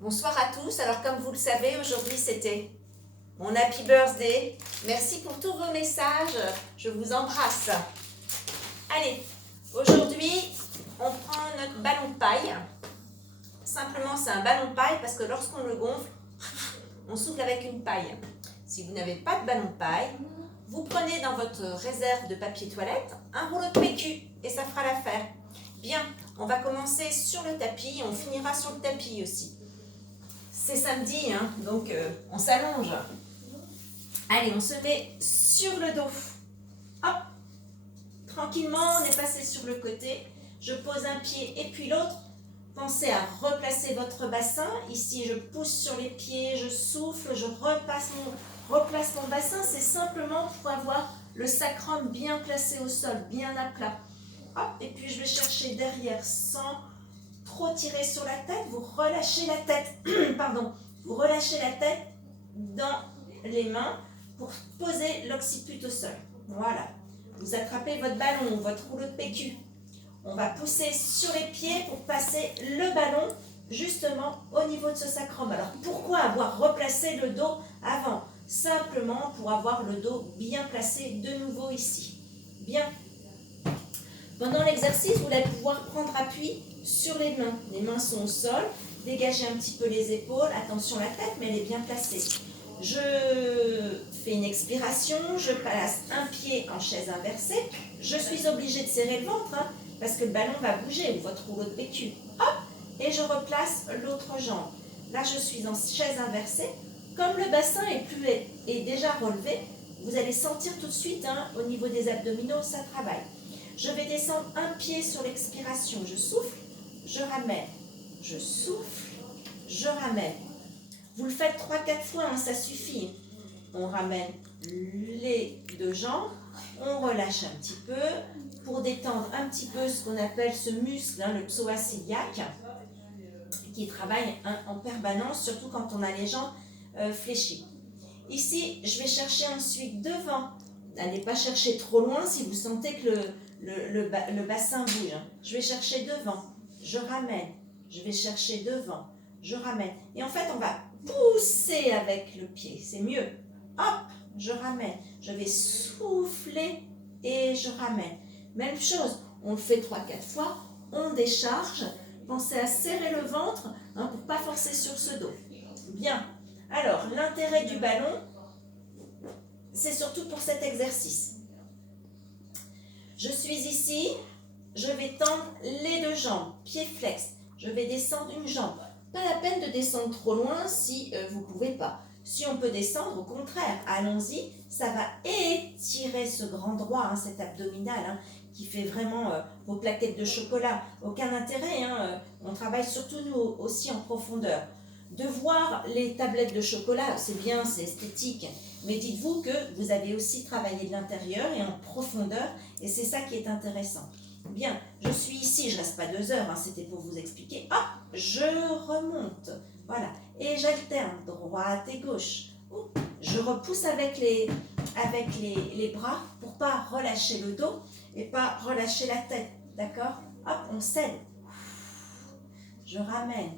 Bonsoir à tous. Alors comme vous le savez, aujourd'hui c'était mon happy birthday. Merci pour tous vos messages. Je vous embrasse. Allez, aujourd'hui on prend notre ballon de paille. Simplement c'est un ballon de paille parce que lorsqu'on le gonfle, on souffle avec une paille. Si vous n'avez pas de ballon de paille, vous prenez dans votre réserve de papier toilette un rouleau de PQ et ça fera l'affaire. Bien, on va commencer sur le tapis et on finira sur le tapis aussi. C'est samedi, hein, donc on s'allonge. Allez, on se met sur le dos. Hop, tranquillement, on est passé sur le côté. Je pose un pied et puis l'autre. Pensez à replacer votre bassin. Ici, je pousse sur les pieds, je souffle, je replace mon bassin. C'est simplement pour avoir le sacrum bien placé au sol, bien à plat. Hop, et puis je vais chercher derrière sans trop tirer sur la tête. Vous relâchez la tête. Pardon. Vous relâchez la tête dans les mains pour poser l'occiput au sol. Voilà. Vous attrapez votre ballon ou votre rouleau de PQ. On va pousser sur les pieds pour passer le ballon justement au niveau de ce sacrum. Alors pourquoi avoir replacé le dos avant? Simplement pour avoir le dos bien placé de nouveau ici. Bien. Pendant l'exercice, vous allez pouvoir prendre appui sur les mains. Les mains sont au sol. Dégagez un petit peu les épaules. Attention la tête, mais elle est bien placée. Je fais une expiration. Je place un pied en chaise inversée. Je suis obligée de serrer le ventre parce que le ballon va bouger ou votre rouleau de PQ. Hop, et je replace l'autre jambe. Là, je suis en chaise inversée. Comme le bassin est déjà relevé, vous allez sentir tout de suite au niveau des abdominaux, ça travaille. Je vais descendre un pied sur l'expiration. Je souffle, je ramène. Je souffle, je ramène. Vous le faites 3-4 fois, ça suffit. On ramène les deux jambes. On relâche un petit peu pour détendre un petit peu ce qu'on appelle ce muscle, le psoas iliaque, qui travaille en permanence, surtout quand on a les jambes fléchies. Ici, je vais chercher ensuite devant. N'allez pas chercher trop loin si vous sentez que le bassin bouge. Je vais chercher devant, je ramène, je vais chercher devant, je ramène. Et en fait, on va pousser avec le pied, c'est mieux. Hop, je ramène, je vais souffler et je ramène. Même chose, on le fait 3-4 fois, on décharge. Pensez à serrer le ventre pour ne pas forcer sur ce dos. Bien, alors l'intérêt du ballon, c'est surtout pour cet exercice. Je suis ici, je vais tendre les deux jambes, pied flex. Je vais descendre une jambe. Pas la peine de descendre trop loin si vous ne pouvez pas. Si on peut descendre, au contraire, allons-y. Ça va étirer ce grand droit, cet abdominal, qui fait vraiment vos plaquettes de chocolat. Aucun intérêt, on travaille surtout nous aussi en profondeur. De voir les tablettes de chocolat, c'est bien, c'est esthétique. Mais dites-vous que vous avez aussi travaillé de l'intérieur et en profondeur, et c'est ça qui est intéressant. Bien, je suis ici, je ne reste pas 2 heures, c'était pour vous expliquer. Hop, je remonte, voilà, et j'alterne droite et gauche. Je repousse avec les bras pour ne pas relâcher le dos et pas relâcher la tête, d'accord? Hop, on cède. Je ramène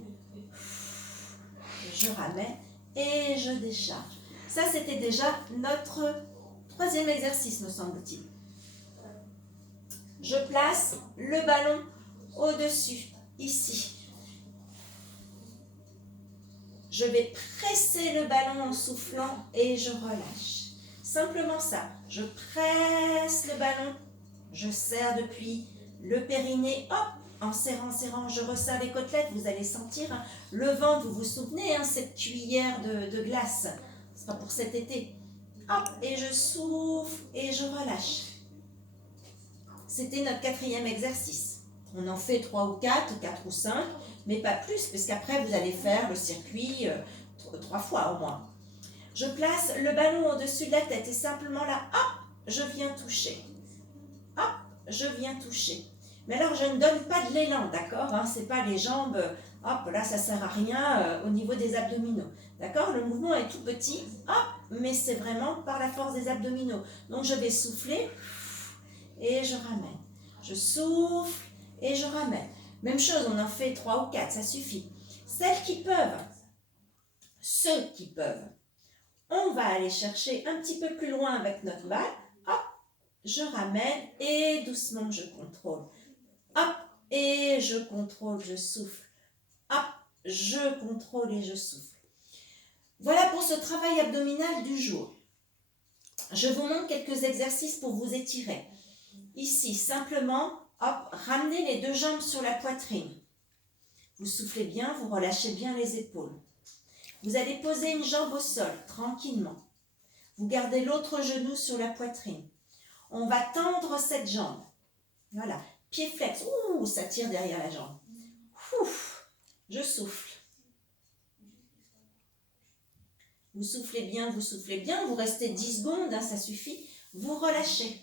et je décharge. Ça, c'était déjà notre 3e exercice, me semble-t-il. Je place le ballon au-dessus, ici. Je vais presser le ballon en soufflant et je relâche. Simplement ça. Je presse le ballon, je serre depuis le périnée, hop, en serrant, je resserre les côtelettes. Vous allez sentir le ventre, vous vous souvenez, cette cuillère de glace. Ce sera pour cet été. Hop, et je souffle et je relâche. C'était notre 4e exercice. On en fait 3 ou 4 ou 5, mais pas plus, parce qu'après vous allez faire le circuit 3 fois au moins. Je place le ballon au-dessus de la tête et simplement là, hop, je viens toucher. Hop, je viens toucher. Mais alors je ne donne pas de l'élan, d'accord, c'est pas les jambes, hop, là ça sert à rien au niveau des abdominaux. D'accord, le mouvement est tout petit, hop, mais c'est vraiment par la force des abdominaux. Donc je vais souffler et je ramène. Je souffle et je ramène. Même chose, on en fait 3 ou 4, ça suffit. Celles qui peuvent, ceux qui peuvent, on va aller chercher un petit peu plus loin avec notre balle. Hop, je ramène et doucement je contrôle. Hop, et je contrôle, je souffle. Hop, je contrôle et je souffle. Voilà pour ce travail abdominal du jour. Je vous montre quelques exercices pour vous étirer. Ici, simplement, hop, ramenez les deux jambes sur la poitrine. Vous soufflez bien, vous relâchez bien les épaules. Vous allez poser une jambe au sol, tranquillement. Vous gardez l'autre genou sur la poitrine. On va tendre cette jambe. Voilà, pied flex. Ouh, ça tire derrière la jambe. Ouf, je souffle. Vous soufflez bien, vous restez 10 secondes, hein, ça suffit. Vous relâchez.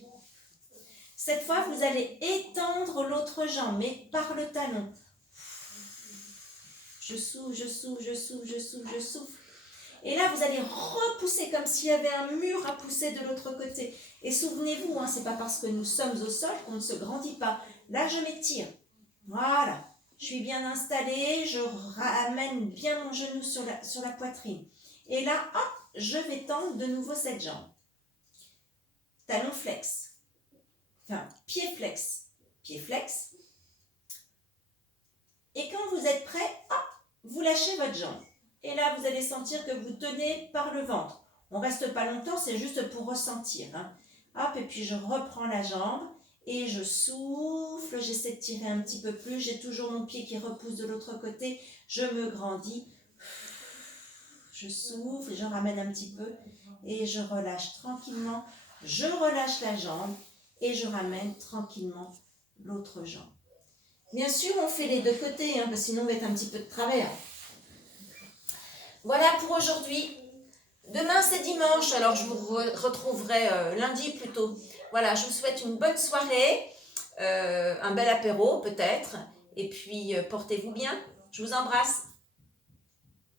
Cette fois, vous allez étendre l'autre jambe, mais par le talon. Je souffle, je souffle, je souffle, je souffle, je souffle. Et là, vous allez repousser comme s'il y avait un mur à pousser de l'autre côté. Et souvenez-vous, hein, ce n'est pas parce que nous sommes au sol qu'on ne se grandit pas. Là, je m'étire. Voilà. Je suis bien installée, je ramène bien mon genou sur la poitrine. Et là, hop, je vais tendre de nouveau cette jambe. Talon flex. Enfin, pied flex. Pied flex. Et quand vous êtes prêt, hop, vous lâchez votre jambe. Et là, vous allez sentir que vous tenez par le ventre. On ne reste pas longtemps, c'est juste pour ressentir. Hein. Hop, et puis je reprends la jambe et je souffle. J'essaie de tirer un petit peu plus. J'ai toujours mon pied qui repousse de l'autre côté. Je me grandis. Je souffle, je ramène un petit peu et je relâche tranquillement. Je relâche la jambe et je ramène tranquillement l'autre jambe. Bien sûr, on fait les deux côtés, hein, parce que sinon on va être un petit peu de travers. Voilà pour aujourd'hui. Demain, c'est dimanche, alors je vous retrouverai lundi plutôt. Voilà, je vous souhaite une bonne soirée, un bel apéro peut-être, et puis portez-vous bien. Je vous embrasse.